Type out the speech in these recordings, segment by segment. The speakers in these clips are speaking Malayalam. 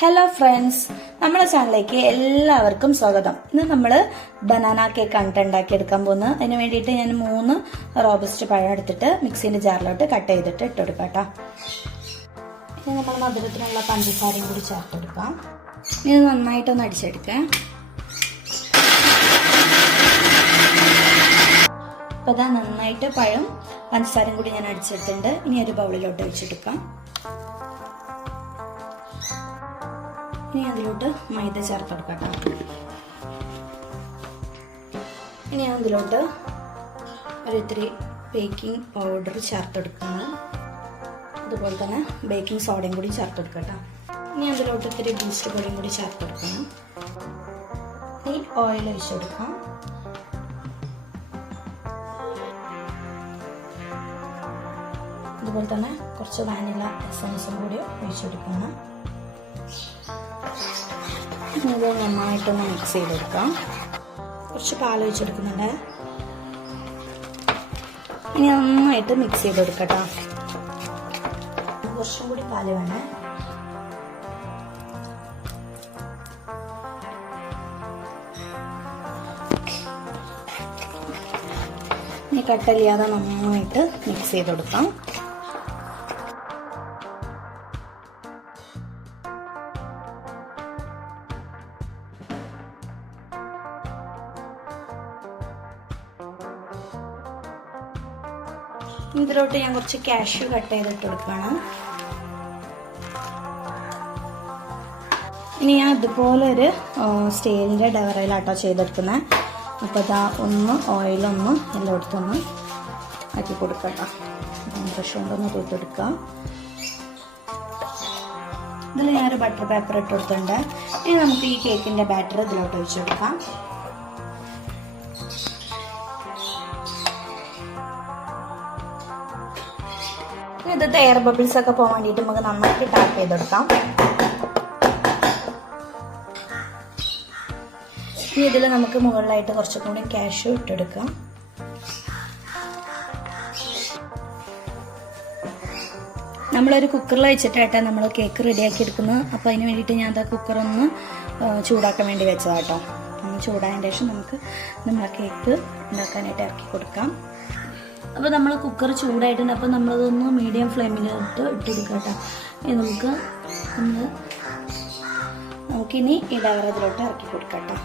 ഹലോ ഫ്രണ്ട്സ്, നമ്മുടെ ചാനലിലേക്ക് എല്ലാവർക്കും സ്വാഗതം. ഇന്ന് നമ്മൾ ബനാന കേക്ക് ഉണ്ടാക്കിയെടുക്കാൻ പോകുന്നത്. അതിന് വേണ്ടിയിട്ട് ഞാൻ 3 റോബസ്റ്റ് പഴം എടുത്തിട്ട് മിക്സിന്റെ ജാറിലോട്ട് കട്ട് ചെയ്തിട്ട് ഇട്ടെടുക്കാം കേട്ടോ. ഇനി നമ്മൾ മധുരത്തിനുള്ള പഞ്ചസാരയും കൂടി ചേർത്തെടുക്കാം. ഇത് നന്നായിട്ടൊന്ന് അടിച്ചെടുക്കാം. അപ്പോൾ അതാ നന്നായിട്ട് പഴം പഞ്ചസാരയും കൂടി ഞാൻ അടിച്ചെടുത്തിട്ടുണ്ട്. ഇനി ഒരു ബൗളിലോട്ട് വെച്ചെടുക്കാം. ഇനി അതിലോട്ട് മൈദ ചേർത്തെടുക്കാം. ഇനി അതിലോട്ട് ഒരിത്തിരി ബേക്കിംഗ് പൗഡർ ചേർത്തെടുക്കണം. അതുപോലെ തന്നെ ബേക്കിംഗ് സോഡയും കൂടി ചേർത്തെടുക്കാം. ഇനി അതിലോട്ട് ഇത്തിരി ബൂസ്റ്റ് പൊടിയും കൂടി ചേർത്തെടുക്കണം. ഇനി ഓയിൽ ഒഴിച്ചെടുക്കാം. അതുപോലെ തന്നെ കുറച്ച് വാനില എസൻസും കൂടി ഒഴിച്ചെടുക്കണം. ഇത് നന്നായിട്ടൊന്ന് മിക്സ് ചെയ്തെടുക്കാം. കുറച്ച് പാൽ ഒഴിച്ചെടുക്കുന്നുണ്ട്. ഇനി നന്നായിട്ട് മിക്സ് ചെയ്തെടുക്കട്ടോ. കുറച്ചും കൂടി പാല് വേണേ. ഇനി കട്ടലിയാതെ നന്നായിട്ട് മിക്സ് ചെയ്തെടുക്കാം. ഇതിലോട്ട് ഞാൻ കുറച്ച് കാഷ്യൂ കട്ട് ചെയ്തിട്ട് കൊടുക്കണം. ഇനി ഞാൻ ഇതുപോലെ ഒരു സ്റ്റീലിന്റെ ഡവറയിലാട്ടോ ചെയ്തെടുക്കുന്നത്. അപ്പോൾ ഇതാ ഒന്ന് ഓയിലൊന്ന് എല്ലായിടത്തൊന്ന് ആക്കി കൊടുക്കട്ടോ. ബ്രഷ് കൊണ്ടൊന്ന് തൂത്തെടുക്കുക. ഇതിൽ ഞാനൊരു ബട്ടർ പേപ്പർ ഇട്ട് കൊടുത്തിട്ടുണ്ട്. ഇനി നമുക്ക് ഈ കേക്കിന്റെ ബാറ്റർ ഇതിലോട്ട് ഒഴിച്ചു കൊടുക്കാം. ഇത് എയർ ബബിൾസ് ഒക്കെ പോകാൻ വേണ്ടിയിട്ട് നമുക്ക് നന്നായിട്ട് ടാപ്പ് ചെയ്തെടുക്കാം. ഇനി ഇതിൽ നമുക്ക് മുകളിലായിട്ട് കുറച്ചും കൂടി കാഷ്യൂ ഇട്ടെടുക്കാം. നമ്മളൊരു കുക്കറിൽ വെച്ചിട്ടായിട്ടാ നമ്മൾ കേക്ക് റെഡിയാക്കി എടുക്കുന്നത്. അപ്പോൾ അതിന് വേണ്ടിയിട്ട് ഞാൻ ആ കുക്കറൊന്ന് ചൂടാക്കാൻ വേണ്ടി വെച്ചതാട്ടോ. ചൂടായതിന് ശേഷം നമുക്ക് നമ്മളെ കേക്ക് ഉണ്ടാക്കാനായിട്ട് ഇറക്കി കൊടുക്കാം. അപ്പോൾ നമ്മൾ കുക്കർ ചൂടായിട്ടുണ്ട്. അപ്പോൾ നമ്മളതൊന്ന് മീഡിയം ഫ്ലെയിമിലിട്ട് ഇട്ടെടുക്കാം കേട്ടോ. ഇനി നമുക്കിനി ഈ ഡവർ ഇതിലോട്ട് ഇറക്കി കൊടുക്കാം കേട്ടോ.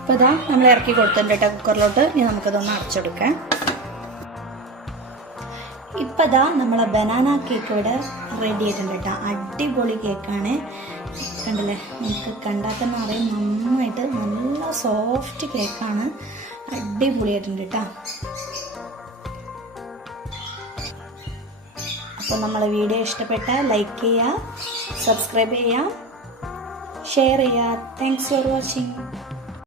അപ്പോൾ ഇതാ നമ്മൾ ഇറക്കി കൊടുത്തിട്ടുണ്ട് കേട്ടോ കുക്കറിലോട്ട്. ഇനി നമുക്കതൊന്ന് അടച്ചെടുക്കാം. ഇപ്പം ഇതാ നമ്മളെ ബനാന കേക്ക് ഇവിടെ റെഡി ആയിട്ടുണ്ട് കേട്ടോ. അടിപൊളി കേക്കാണ്. കണ്ടില്ലേ, നമുക്ക് കണ്ടാൽ തന്നെ അറിയാം നന്നായിട്ട് നല്ല സോഫ്റ്റ് കേക്കാണ്. അടിപൊളിയായിട്ടുണ്ട് കേട്ടോ. അപ്പോൾ നമ്മളെ വീഡിയോ ഇഷ്ടപ്പെട്ടാൽ ലൈക്ക് ചെയ്യുക, സബ്സ്ക്രൈബ് ചെയ്യുക, ഷെയർ ചെയ്യുക. Thanks for watching.